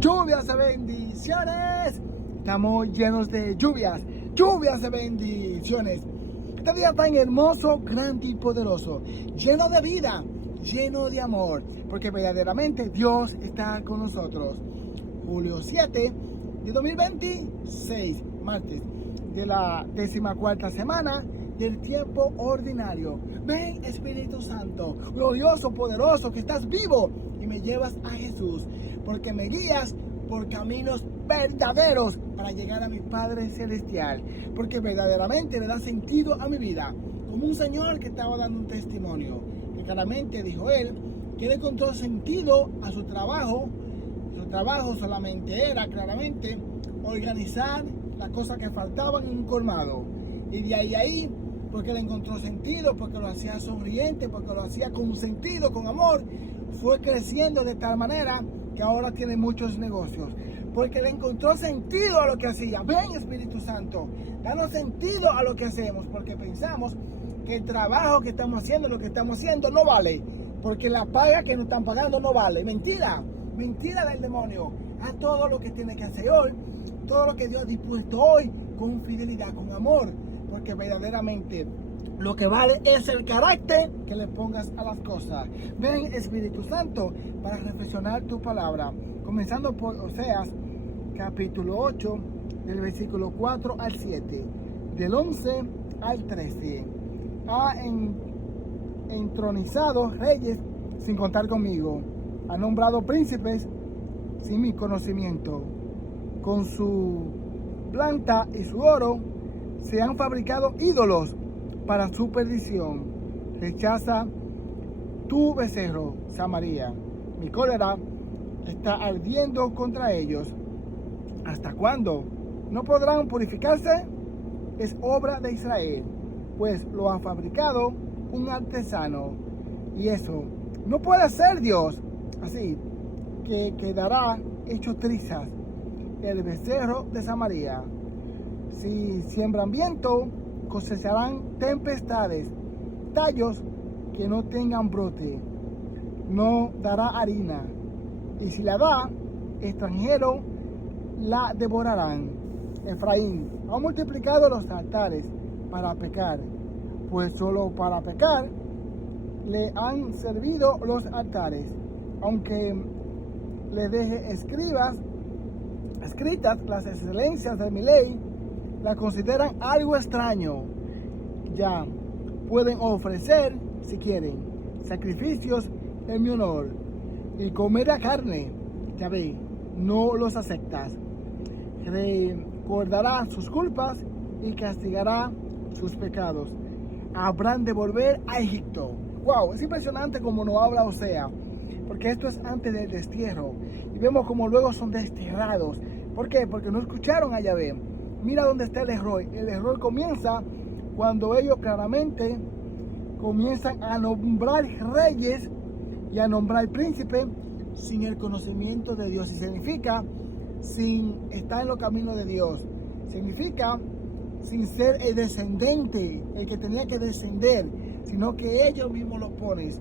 Lluvias de bendiciones. Estamos llenos de lluvias de bendiciones. Este día tan hermoso, grande y poderoso, lleno de vida, lleno de amor, porque verdaderamente Dios está con nosotros. Julio 7 de 2026, martes de la 14ª semana del tiempo ordinario. Ven, Espíritu Santo, glorioso, poderoso, que estás vivo y me llevas a Jesús, porque me guías por caminos verdaderos para llegar a mi Padre Celestial, porque verdaderamente le da sentido a mi vida, como un señor que estaba dando un testimonio, que claramente dijo él, que le encontró sentido a su trabajo solamente era claramente organizar las cosas que faltaban en un colmado, y de ahí porque le encontró sentido, porque lo hacía sonriente, porque lo hacía con sentido, con amor, fue creciendo de tal manera que ahora tiene muchos negocios, porque le encontró sentido a lo que hacía. Ven, Espíritu Santo, danos sentido a lo que hacemos, porque pensamos que el trabajo que estamos haciendo, lo que estamos haciendo no vale, porque la paga que nos están pagando no vale. Mentira del demonio. Haz todo lo que tiene que hacer hoy, todo lo que Dios ha dispuesto hoy, con fidelidad, con amor, porque verdaderamente lo que vale es el carácter que le pongas a las cosas. Ven, Espíritu Santo, para reflexionar tu palabra, comenzando por Oseas capítulo 8, del versículo 4 al 7, del 11 al 13. Ha entronizado reyes sin contar conmigo, ha nombrado príncipes sin mi conocimiento. Con su plata y su oro se han fabricado ídolos para su perdición. Rechaza tu becerro, Samaria. Mi cólera está ardiendo contra ellos. ¿Hasta cuándo? ¿No podrán purificarse? Es obra de Israel, pues lo ha fabricado un artesano. Y eso no puede ser Dios. Así que quedará hecho trizas el becerro de Samaria. Si siembran viento, cosecharán tempestades. Tallos que no tengan brote, no dará harina. Y si la da, extranjero la devorarán. Efraín ha multiplicado los altares para pecar, pues solo para pecar le han servido los altares. Aunque le deje escritas las excelencias de mi ley, la consideran algo extraño. Ya pueden ofrecer, si quieren, sacrificios en mi honor y comer la carne. Ya ve, no los aceptas. Recordará sus culpas y castigará sus pecados. Habrán de volver a Egipto. Wow, es impresionante como nos habla Osea, porque esto es antes del destierro, y vemos como luego son desterrados. ¿Por qué? Porque no escucharon a Yahvé. Mira dónde está el error. El error comienza cuando ellos claramente comienzan a nombrar reyes y a nombrar príncipes sin el conocimiento de Dios. Y significa sin estar en los caminos de Dios. Significa sin ser el descendente, el que tenía que descender, sino que ellos mismos lo ponen.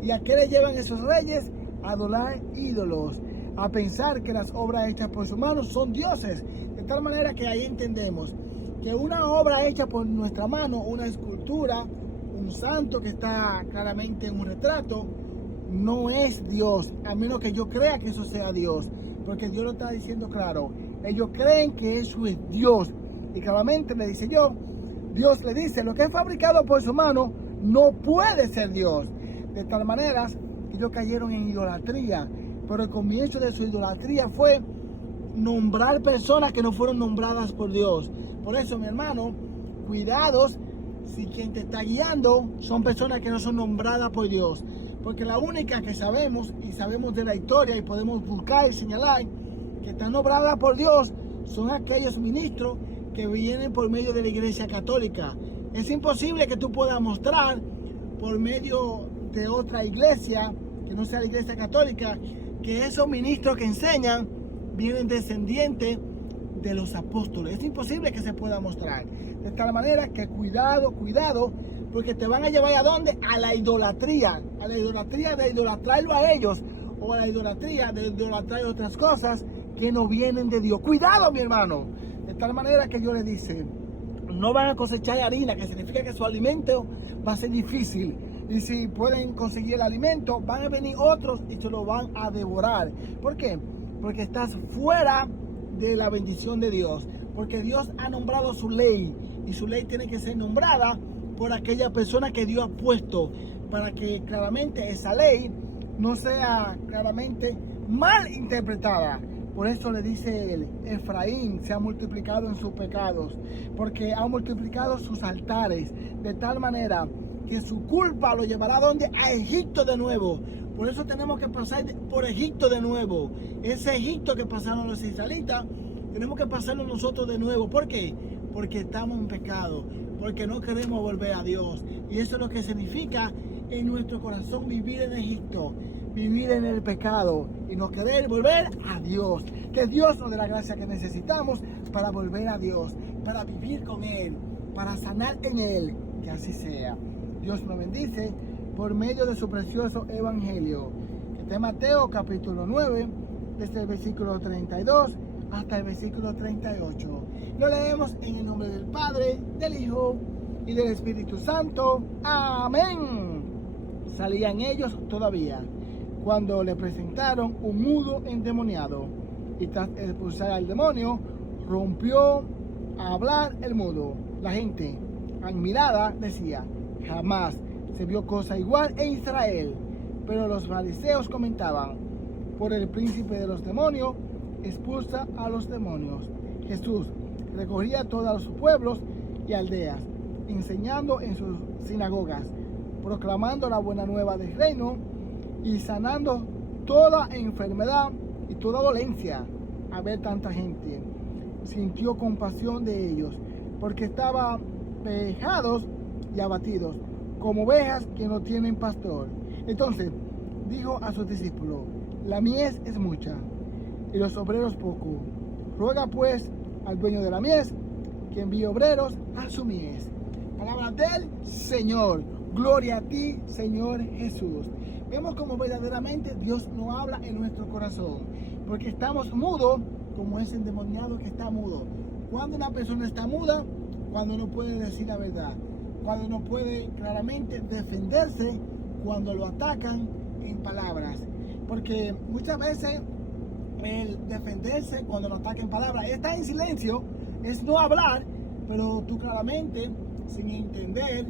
¿Y a qué le llevan esos reyes? A adorar ídolos, a pensar que las obras hechas por sus manos son dioses. De tal manera que ahí entendemos que una obra hecha por nuestra mano, una escultura, un santo que está claramente en un retrato, no es Dios, a menos que yo crea que eso sea Dios, porque Dios lo está diciendo claro. Ellos creen que eso es Dios, y claramente le dice Dios le dice, lo que es fabricado por su mano no puede ser Dios. De tal manera que ellos cayeron en idolatría, pero el comienzo de su idolatría fue nombrar personas que no fueron nombradas por Dios. Por eso, mi hermano, cuidados si quien te está guiando son personas que no son nombradas por Dios, porque la única que sabemos, y sabemos de la historia y podemos buscar y señalar que están nombradas por Dios, son aquellos ministros que vienen por medio de la Iglesia Católica. Es imposible que tú puedas mostrar por medio de otra iglesia que no sea la Iglesia Católica que esos ministros que enseñan vienen descendientes de los apóstoles. Es imposible que se pueda mostrar. De tal manera que cuidado, porque te van a llevar ¿a dónde? A la idolatría de idolatrarlo a ellos, o a la idolatría, de idolatrar otras cosas que no vienen de Dios. Cuidado, mi hermano. De tal manera que yo le dice, no van a cosechar harina, que significa que su alimento va a ser difícil. Y si pueden conseguir el alimento, van a venir otros y se lo van a devorar. ¿Por qué? Porque estás fuera de la bendición de Dios. Porque Dios ha nombrado su ley. Y su ley tiene que ser nombrada por aquella persona que Dios ha puesto. Para que claramente esa ley no sea claramente mal interpretada. Por eso le dice él, Efraín se ha multiplicado en sus pecados, porque ha multiplicado sus altares, de tal manera que su culpa lo llevará ¿a dónde? A Egipto de nuevo. Por eso tenemos que pasar por Egipto de nuevo. Ese Egipto que pasaron los israelitas, tenemos que pasarlo nosotros de nuevo. ¿Por qué? Porque estamos en pecado, porque no queremos volver a Dios. Y eso es lo que significa en nuestro corazón vivir en Egipto, vivir en el pecado y no querer volver a Dios. Que Dios nos dé la gracia que necesitamos para volver a Dios, para vivir con Él, para sanar en Él. Que así sea. Dios nos bendice por medio de su precioso evangelio. Que está en Mateo capítulo 9, desde el versículo 32 hasta el versículo 38. Lo leemos en el nombre del Padre, del Hijo y del Espíritu Santo. Amén. Salían ellos todavía cuando le presentaron un mudo endemoniado, y tras expulsar al demonio, rompió a hablar el mudo. La gente, admirada, decía, jamás se vio cosa igual en Israel. Pero los fariseos comentaban, por el príncipe de los demonios, expulsa a los demonios. Jesús recorría todos los pueblos y aldeas, enseñando en sus sinagogas, proclamando la buena nueva del reino y sanando toda enfermedad y toda dolencia. A ver tanta gente, sintió compasión de ellos, porque estaban vejados y abatidos, como ovejas que no tienen pastor. Entonces dijo a sus discípulos, la mies es mucha y los obreros poco. Ruega pues al dueño de la mies que envíe obreros a su mies. Palabra del Señor. Gloria a ti, Señor Jesús. Vemos como verdaderamente Dios no habla en nuestro corazón, porque estamos mudos, como ese endemoniado que está mudo. Cuando una persona está muda, cuando no puede decir la verdad, cuando no puede claramente defenderse cuando lo atacan en palabras. Porque muchas veces el defenderse cuando lo atacan en palabras, está en silencio, es no hablar, pero tú claramente, sin entender,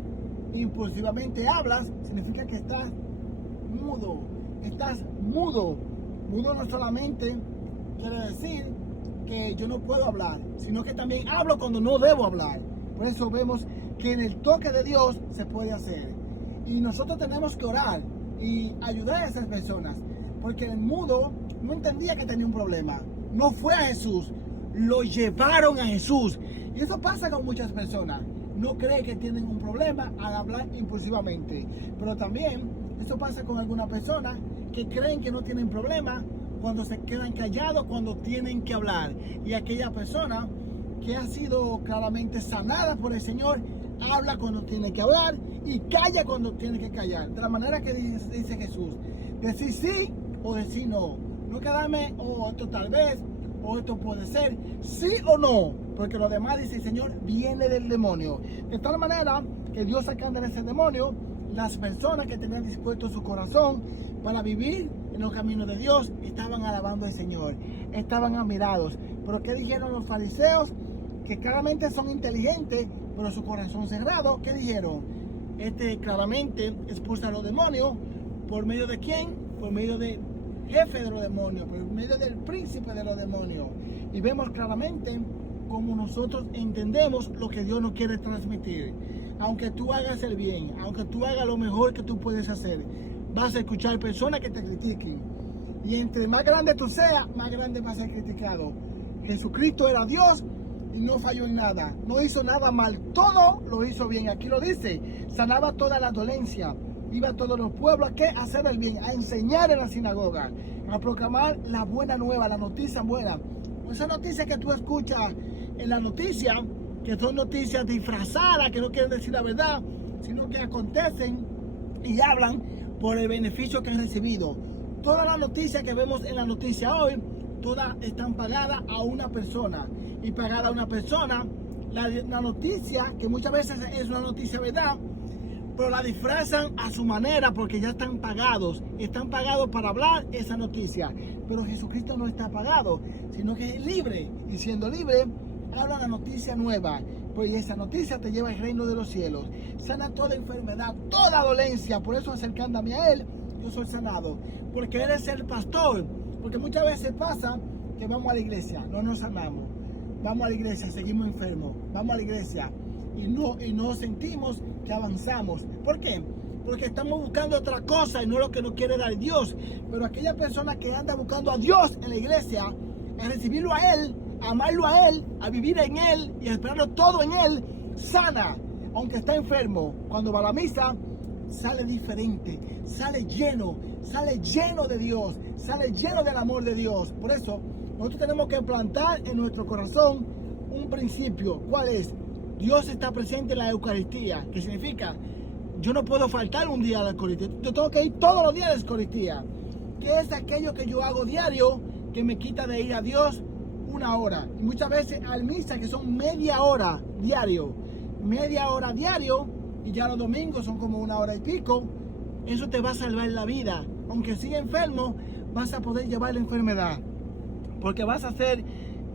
impulsivamente hablas, significa que estás mudo. Estás mudo. Mudo no solamente quiere decir que yo no puedo hablar, sino que también hablo cuando no debo hablar. Por eso vemos que en el toque de Dios se puede hacer. Y nosotros tenemos que orar y ayudar a esas personas, porque el mudo no entendía que tenía un problema. No fue a Jesús, lo llevaron a Jesús. Y eso pasa con muchas personas. No cree que tienen un problema al hablar impulsivamente. Pero también eso pasa con algunas personas que creen que no tienen problema cuando se quedan callados cuando tienen que hablar. Y aquella persona que ha sido claramente sanada por el Señor, habla cuando tiene que hablar y calla cuando tiene que callar. De la manera que dice Jesús, decir sí o decir no. No quedarme, esto tal vez, o esto puede ser, sí o no. Porque lo demás, dice el Señor, viene del demonio. De tal manera que Dios sacando de ese demonio, las personas que tenían dispuesto su corazón para vivir en los caminos de Dios, estaban alabando al Señor, estaban admirados. Pero ¿qué dijeron los fariseos? Que claramente son inteligentes, pero su corazón cerrado. ¿Qué dijeron? Claramente expulsa a los demonios. ¿Por medio de quién? Por medio del jefe de los demonios, por medio del príncipe de los demonios. Y vemos claramente cómo nosotros entendemos lo que Dios nos quiere transmitir. Aunque tú hagas el bien, aunque tú hagas lo mejor que tú puedes hacer, vas a escuchar personas que te critiquen. Y entre más grande tú seas, más grande vas a ser criticado. Jesucristo era Dios y no falló en nada. No hizo nada mal. Todo lo hizo bien. Aquí lo dice. Sanaba toda la dolencia. Iba a todos los pueblos a hacer el bien, a enseñar en la sinagoga, a proclamar la buena nueva, la noticia buena. Esa noticia que tú escuchas en la noticia, que son noticias disfrazadas, que no quieren decir la verdad, sino que acontecen y hablan por el beneficio que han recibido. Todas las noticias que vemos en la noticia hoy, todas están pagadas a una persona. Y pagada a una persona, la noticia, que muchas veces es una noticia verdad, pero la disfrazan a su manera porque ya están pagados. Están pagados para hablar esa noticia. Pero Jesucristo no está pagado, sino que es libre. Y siendo libre, habla la noticia nueva. Pues esa noticia te lleva al reino de los cielos. Sana toda enfermedad, toda dolencia. Por eso acercándome a Él, yo soy sanado. Porque Él es el pastor. Porque muchas veces pasa que vamos a la iglesia, no nos sanamos. Vamos a la iglesia, seguimos enfermos. Vamos a la iglesia y no sentimos que avanzamos. ¿Por qué? Porque estamos buscando otra cosa y no lo que nos quiere dar Dios. Pero aquella persona que anda buscando a Dios en la iglesia, a recibirlo a Él, a amarlo a Él, a vivir en Él y a esperarlo todo en Él, sana, aunque está enfermo. Cuando va a la misa, sale diferente, sale lleno de Dios, sale lleno del amor de Dios. Por eso, nosotros tenemos que plantar en nuestro corazón un principio. ¿Cuál es? Dios está presente en la Eucaristía, que significa, yo no puedo faltar un día a la Eucaristía, yo tengo que ir todos los días a la Eucaristía. ¿Qué es aquello que yo hago diario que me quita de ir a Dios una hora? Y muchas veces al misa, que son media hora diario, y ya los domingos son como una hora y pico. Eso te va a salvar la vida. Aunque siga enfermo, vas a poder llevar la enfermedad, porque vas a ser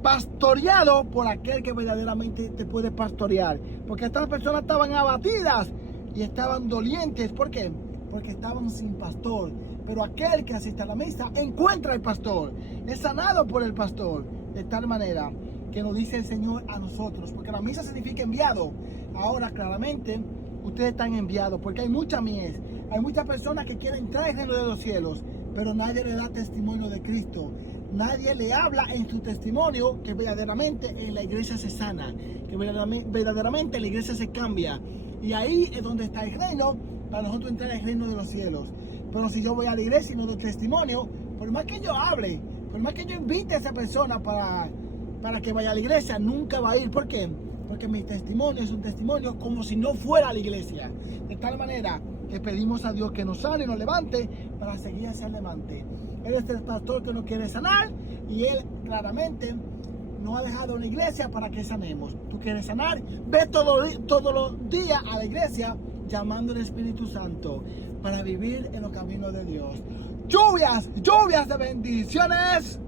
pastoreado por aquel que verdaderamente te puede pastorear. Porque estas personas estaban abatidas y estaban dolientes. ¿Por qué? Porque estaban sin pastor. Pero aquel que asiste a la misa encuentra al pastor, es sanado por el pastor. De tal manera que nos dice el Señor a nosotros, porque la misa significa enviado. Ahora claramente ustedes están enviados, porque hay mucha mies, hay muchas personas que quieren entrar al reino de los cielos, pero nadie le da testimonio de Cristo. Nadie le habla en su testimonio que verdaderamente en la iglesia se sana, que verdaderamente la iglesia se cambia. Y ahí es donde está el reino, para nosotros entrar al reino de los cielos. Pero si yo voy a la iglesia y no doy testimonio, por más que yo hable, por más que yo invite a esa persona para que vaya a la iglesia, nunca va a ir. ¿Por qué? Porque mi testimonio es un testimonio como si no fuera a la iglesia. De tal manera que pedimos a Dios que nos sane y nos levante para seguir hacia adelante. Él es el pastor que nos quiere sanar y Él claramente nos ha dejado una iglesia para que sanemos. ¿Tú quieres sanar? Ve todos los días a la iglesia llamando al Espíritu Santo para vivir en los caminos de Dios. Lluvias de bendiciones.